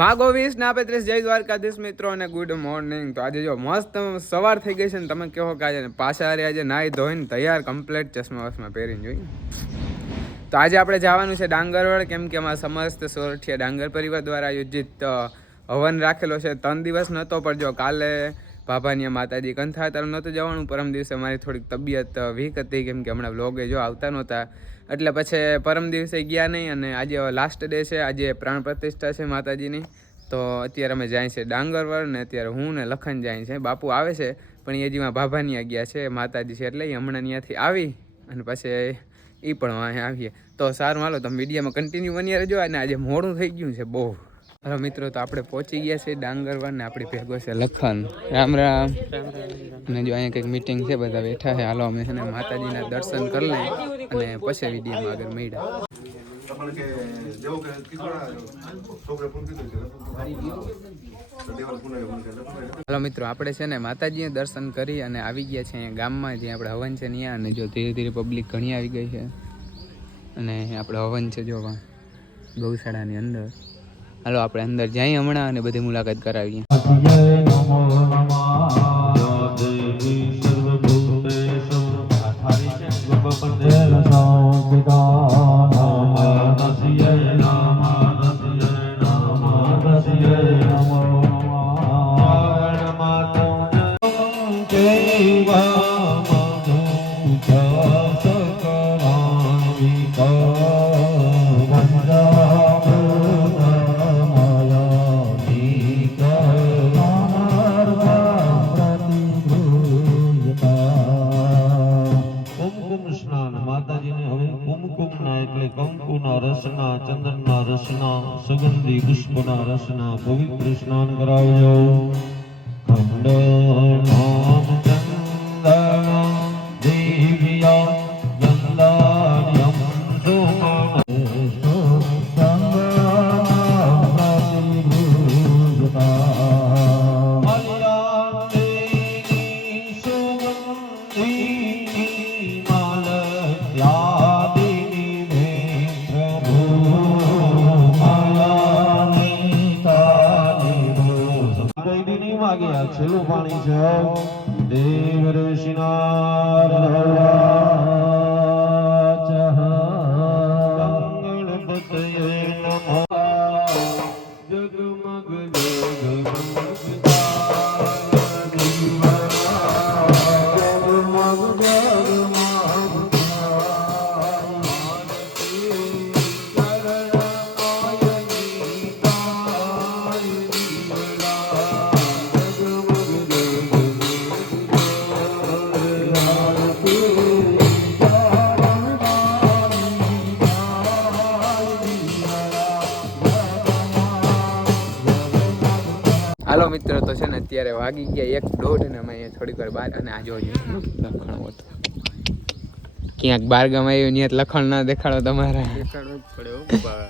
માગો 20 ના 35 જય દ્વારકાધીશ મિત્રો અને ગુડ મોર્નિંગ. તો આજે જો મસ્ત સવાર થઈ ગઈ છે ને તમે કહો કે આજે પાછા આજે નાહી ધોઈને તૈયાર કમ્પ્લીટ ચશ્મા વસમાં પહેરીને જોઈ. તો આજે આપણે જવાનું છે ડાંગરવાડ, કેમ કે અમારા સમસ્ત સોરઠિયા ડાંગર પરિવાર દ્વારા આયોજિત હવન રાખેલો છે. 3 દિવસ નહોતો પણ જો કાલે ભાભાની માતાજી કંથા હતા નહોતું જવાનું. પરમ દિવસે મારી થોડીક તબિયત વીક હતી, કેમ કે હમણાં વ્લોગે જો આવતા નહોતા, એટલે પછી પરમ દિવસે ગયા નહીં. અને આજે લાસ્ટ ડે છે, આજે પ્રાણ પ્રતિષ્ઠા છે માતાજીની. તો અત્યારે અમે જાય છે ડાંગરવાડ ને અત્યારે હું ને લખન જાય છે. બાપુ આવે છે પણ એ હજીમાં ભાભાની ગયા છે, માતાજી છે એટલે હમણાં ત્યાંથી આવી અને પછી એ પણ અહીંયા આવીએ. તો સારું હાલો તમે વિડીયોમાં કન્ટિન્યુ બની રહેજો. અને આજે મોડું થઈ ગયું છે બહુ. હલો મિત્રો, તો આપણે પહોંચી ગયા છીએ ડાંગરવાડ ને આપણી ભેગો છે લખન. રામ રામ. અને જો અહીંયા કંઈક મીટિંગ છે, બધા બેઠા છે. હાલો અમે છે ને માતાજીના દર્શન કરી લઈએ અને પછી વિડીયોમાં આગળ મળ્યા. હલો મિત્રો, આપણે છે ને માતાજીને દર્શન કરી અને આવી ગયા છે અહીંયા ગામમાં, જ્યાં આપણે હવન છે ત્યાં. અને જો ધીરે ધીરે પબ્લિક ઘણી આવી ગઈ છે અને આપણે હવન છે જો ગૌશાળાની અંદર. હાલો આપણે અંદર જઈએ હમણાં અને બધી મુલાકાત કરાવીએ. સુગંધી પુષ્પના રસના પવિત્ર સ્નાન કરાવજો. ખંડ નામ ચંદન દેવ્યા ગંધાર્યમ છેલ્લું પાણી છે દેવ ઋષિના હાલો મિત્રો, તો છે ને અત્યારે વાગી ગયા 1:30 અને અમે અહીંયા થોડીક વાર બહાર. અને આ જોજો લખણ હતો ક્યાંક બાર ગામ આવ્યું ત્યાં લખણ ના દેખાડો તમારે.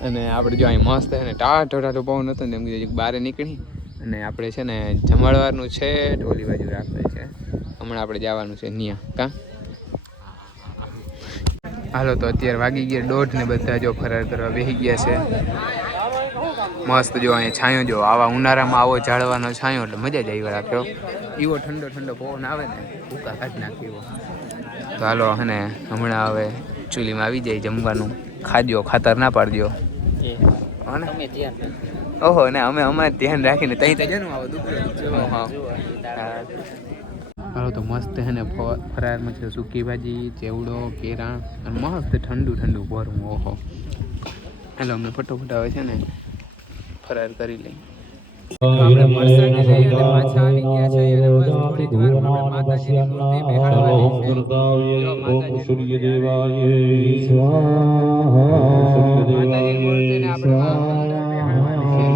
અને આપણે જો અહીં મસ્ત છે ને ટાઢો પવન હતો ને એમ કીધું બહાર નીકળી. અને આપણે છે ને જમણવારનું છે ઓલી બાજુ રાખે છે, હમણાં આપણે જવાનું છે ત્યાં કા. હાલો તો અત્યારે વાગી ગયા 1:30 ને બધા જો ફરાર કરવા બેસી ગયા છે. મસ્ત જો અહીંયા છાંયો જો, આવા ઉનાળામાં આવો ઝાડવાનો છાંયો એટલે મજા જ આવી રાખ્યો. એવો ઠંડો ઠંડો પવન આવે ને ભૂકા કાઢી નાખી એવો. તો હાલો અને હમણાં હવે ચૂલીમાં આવી જાય જમવાનું. ખાજો, ખાતર ના પાડજો. ઓહો ને અમે અમારે ધ્યાન રાખીને તઈ તો જનું આવો દુખરો. હાલો તો મસ્ત હે ને ફરારમાં છે સૂકી ભાજી, ચેવડો, કેરા અને મસ્ત ઠંડુ ઠંડુ ભરું. ઓહો હાલો અમે ફટોફટ આવે છે ને ફરાર કરી લઈ. આપણે મરસાને લઈ અને પાછા આવી ગયા છે અને બસ થોડી જ વારમાં આપણે માતાજીની મૂર્તિ બેહાડવાની છે. ઓમ સૂર્ય દેવાય સ્વાહા. માતાજીની મૂર્તિને આપણે અંદર બેહાડવાની છે.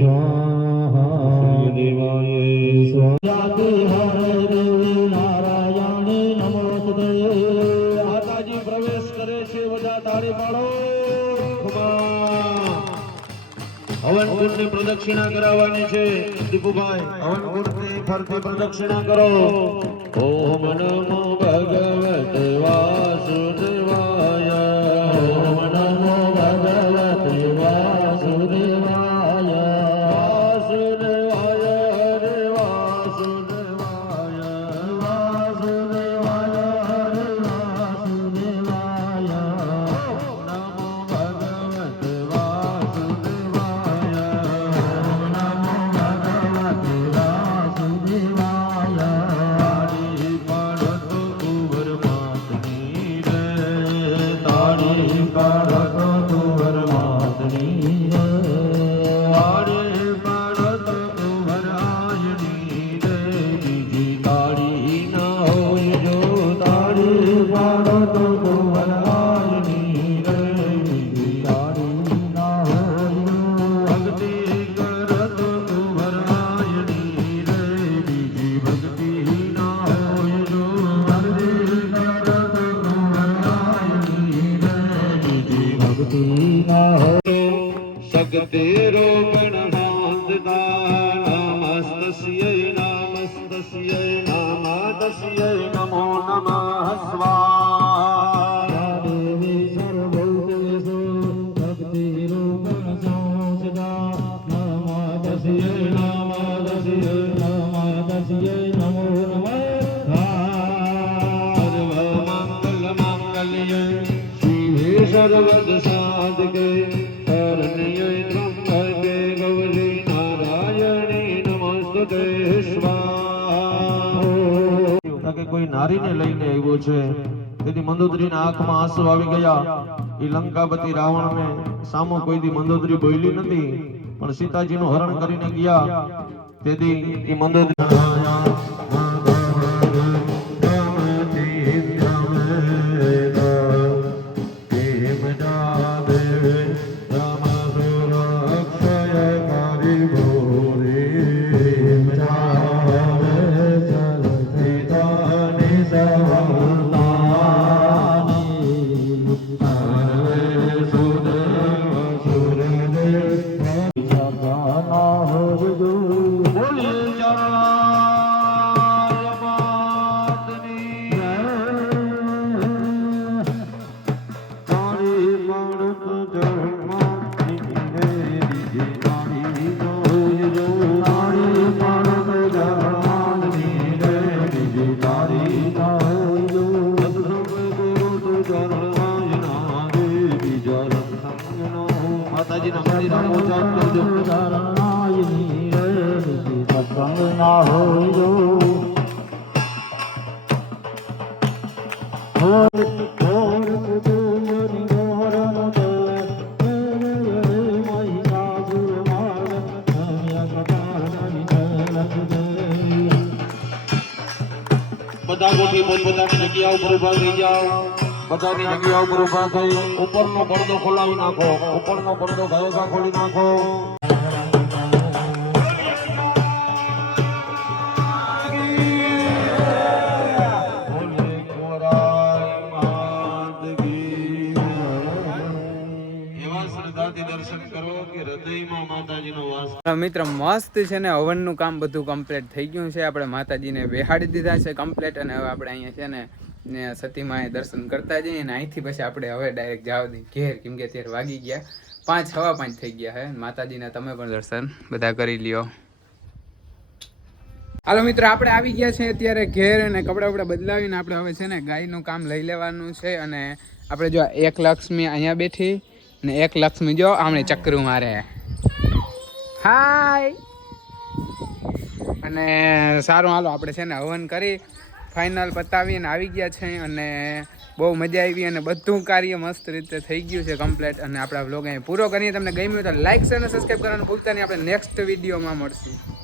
સ્વાહા સૂર્ય દેવાય નારાયણ નમોસ્તે. માતાજી પ્રવેશ કરે છે, બધા તાળી પાડો. હવન કુંડની પ્રદક્ષિણા કરાવવાની છે દીપુભાઈ. હવન કુંડની ફરતી પ્રદક્ષિણા કરો. ઓમ નમો ભગવતે વાસુદેવાય. ઓમ નમો ભગવતે વાસુદેવાય. નમસ્તસ્यै નમસ્તસ્यै નમસ્તસ્यै નમો નમઃ સ્વાહા દેવી સર્વભૂતેષુ શક્તિરૂપેણ સંસ્થિતા નમસ્તસ્यै નમસ્તસ્यै નમસ્તસ્यै નમો નમઃ સર્વમંગલમાંગલ્યે શિવે સર્વદ સાધકે શરણ્યે ત્રંબકે ગૌરી નારાયણી નમસ્તે સ્વાહા કે કોઈ નારીને લઈને આવ્યો છે તેથી મંદોદરીના આંખમાં આંસુ આવી ગયા એ લંકાપતિ રાવણને સામો કોઈ દી મંદોદરી બોલી નથી પણ સીતાજીનું હરણ કરીને ગયા તેથી એ મંદોદરી માતાજીના મંદિરમાં પૂજા કરજો સત્સંગ ના હોજો બધા ગોઠી પોતપોતાની જગ્યા ઉપર ઉભા થઈ જાઓ બધાની જગ્યા ઉપર ઉભા થઈ ઉપરનો પડદો ખોલાવી નાખો ઉપરનો પડદો ગયોગા ખોલી નાખો એવા શ્રદ્ધાથી દર્શન કરો કે હૃદયમાં માતાજીનો વાસ મિત્ર મસ્ત છે ને હવનનું કામ બધું કમ્પ્લીટ થઈ ગયું છે આપણે માતાજીને બેહાડી દીધા છે કમ્પ્લીટ અને હવે આપણે અહીંયા છે ને સતીમાએ દર્શન કરતા જઈએ અને અહીંથી પછી આપણે હવે ડાયરેક્ટ જાવ દઈએ ઘેર કેમ કે અત્યારે વાગી ગયા 5:15 થઈ ગયા હે માતાજીના તમે પણ દર્શન બધા કરી લ્યો હાલો મિત્રો આપણે આવી ગયા છે અત્યારે ઘેર અને કપડાં બદલાવીને આપણે હવે છે ને ગાયનું કામ લઈ લેવાનું છે અને આપણે જો એક લક્ષ્મી અહીંયા બેઠી ને એક લક્ષ્મી જો આમણે ચક્રું મારે હાય અને સારું હાલો આપણે છે ને હવન કરી ફાઇનલ પતાવીને આવી ગયા છે અને બહુ મજા આવી અને બધું કાર્ય મસ્ત રીતે થઈ ગયું છે કમ્પ્લીટ અને આપણા વ્લોગ અહીં પૂરો કરીએ તમને ગમ્યું તો લાઈક શેર અને સબસ્ક્રાઈબ કરવાનું ભૂલતા નહીં આપણે નેક્સ્ટ વિડીયોમાં મળશું